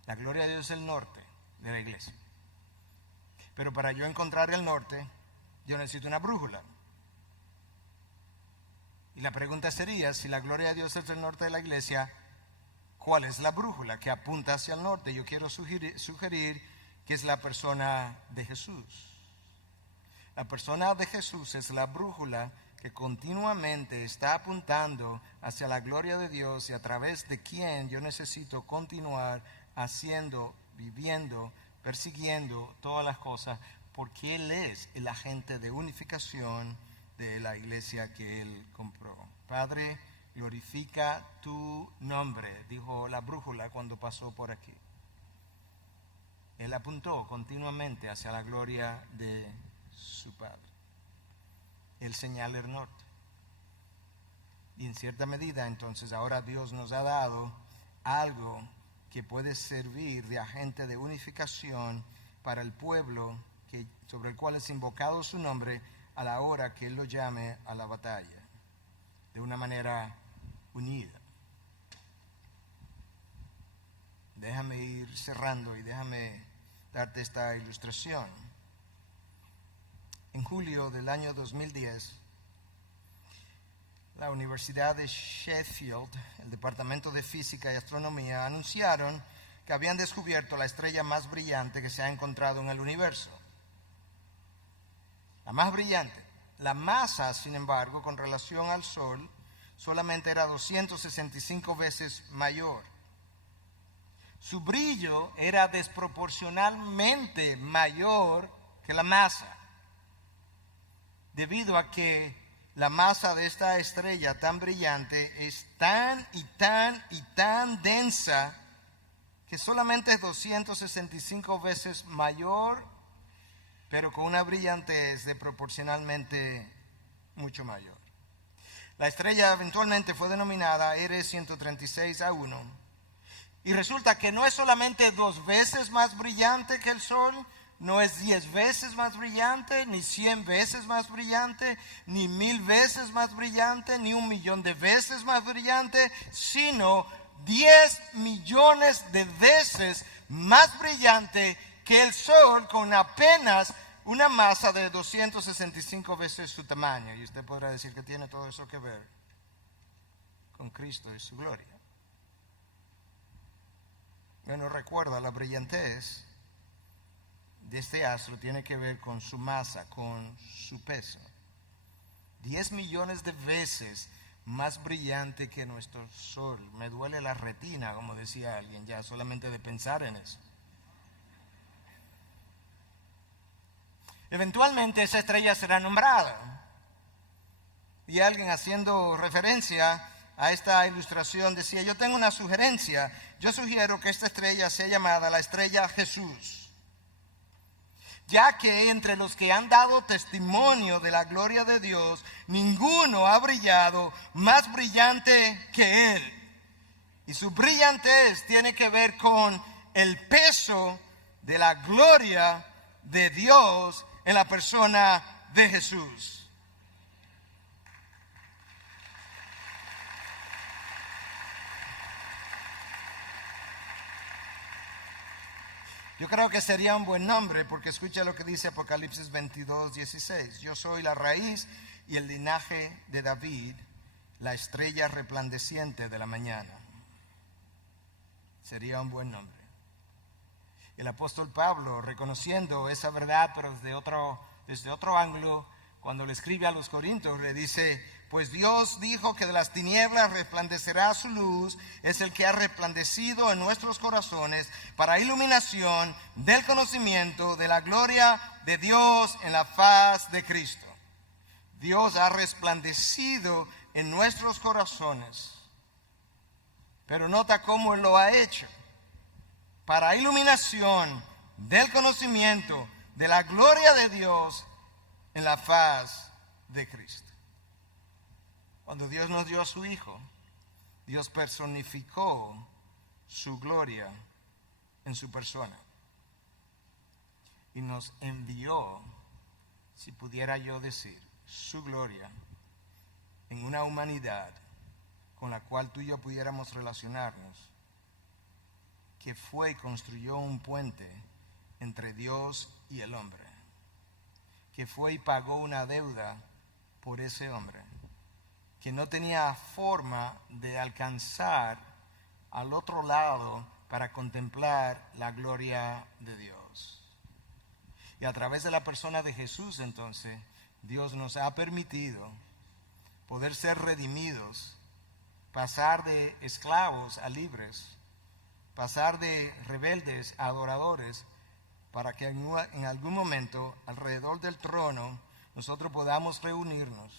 La gloria de Dios es el norte de la iglesia. Pero para yo encontrar el norte, yo necesito una brújula. Y la pregunta sería, si la gloria de Dios es el norte de la iglesia, ¿cuál es la brújula que apunta hacia el norte? Yo quiero sugerir que es la persona de Jesús. La persona de Jesús es la brújula que continuamente está apuntando hacia la gloria de Dios y a través de quien yo necesito continuar haciendo, viviendo, persiguiendo todas las cosas, porque Él es el agente de unificación de la iglesia que Él compró. Padre, glorifica tu nombre, dijo la brújula cuando pasó por aquí. Él apuntó continuamente hacia la gloria de su Padre. Él señala el norte. Y en cierta medida, entonces, ahora Dios nos ha dado algo que puede servir de agente de unificación para el pueblo sobre el cual es invocado su nombre a la hora que Él lo llame a la batalla, de una manera unida. Déjame ir cerrando y déjame darte esta ilustración. En julio del año 2010, la Universidad de Sheffield, el Departamento de Física y Astronomía, anunciaron que habían descubierto la estrella más brillante que se ha encontrado en el universo. La más brillante. La masa, sin embargo, con relación al Sol, solamente era 265 veces mayor. Su brillo era desproporcionalmente mayor que la masa, debido a que la masa de esta estrella tan brillante es tan y tan densa que solamente es 265 veces mayor, pero con una brillantez de proporcionalmente mucho mayor. La estrella eventualmente fue denominada R136A1 y resulta que no es solamente 2 veces más brillante que el Sol, no es 10 veces más brillante, ni 100 veces más brillante, ni 1000 veces más brillante, ni 1.000.000 de veces más brillante, sino 10 millones de veces más brillante que el Sol, con apenas una masa de 265 veces su tamaño. Y usted podrá decir que tiene todo eso que ver con Cristo y su gloria. Bueno, recuerda, la brillantez de este astro tiene que ver con su masa, con su peso. 10 millones de veces más brillante que nuestro Sol. Me duele la retina, como decía alguien, ya solamente de pensar en eso. Eventualmente esa estrella será nombrada. Y alguien, haciendo referencia a esta ilustración, decía: yo tengo una sugerencia. Yo sugiero que esta estrella sea llamada la estrella Jesús, ya que entre los que han dado testimonio de la gloria de Dios, ninguno ha brillado más brillante que Él. Y su brillantez tiene que ver con el peso de la gloria de Dios en la persona de Jesús. Yo creo que sería un buen nombre, porque escucha lo que dice Apocalipsis 22:16. Yo soy la raíz y el linaje de David, la estrella resplandeciente de la mañana. Sería un buen nombre. El apóstol Pablo, reconociendo esa verdad, pero desde otro ángulo, cuando le escribe a los Corintios, le dice: pues Dios dijo que de las tinieblas resplandecerá su luz, es el que ha resplandecido en nuestros corazones para iluminación del conocimiento de la gloria de Dios en la faz de Cristo. Dios ha resplandecido en nuestros corazones Pero nota cómo Él lo ha hecho. Para iluminación del conocimiento de la gloria de Dios en la faz de Cristo. Cuando Dios nos dio a su Hijo, Dios personificó su gloria en su persona. Y nos envió, si pudiera yo decir, su gloria en una humanidad con la cual tú y yo pudiéramos relacionarnos, que fue y construyó un puente entre Dios y el hombre, que fue y pagó una deuda por ese hombre, que no tenía forma de alcanzar al otro lado para contemplar la gloria de Dios. Y a través de la persona de Jesús, entonces, Dios nos ha permitido poder ser redimidos, pasar de esclavos a libres, pasar de rebeldes a adoradores, para que en algún momento alrededor del trono nosotros podamos reunirnos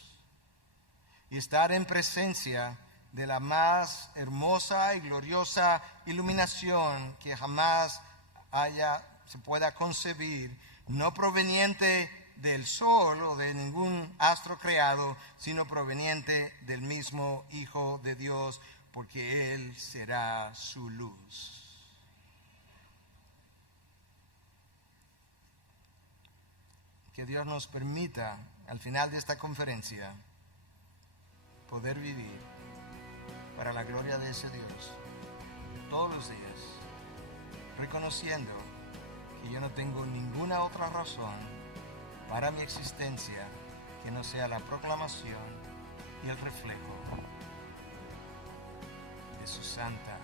y estar en presencia de la más hermosa y gloriosa iluminación que jamás se pueda concebir, no proveniente del sol o de ningún astro creado, sino proveniente del mismo Hijo de Dios, porque Él será su luz. Que Dios nos permita, al final de esta conferencia, poder vivir para la gloria de ese Dios todos los días, reconociendo que yo no tengo ninguna otra razón para mi existencia que no sea la proclamación y el reflejo de su santa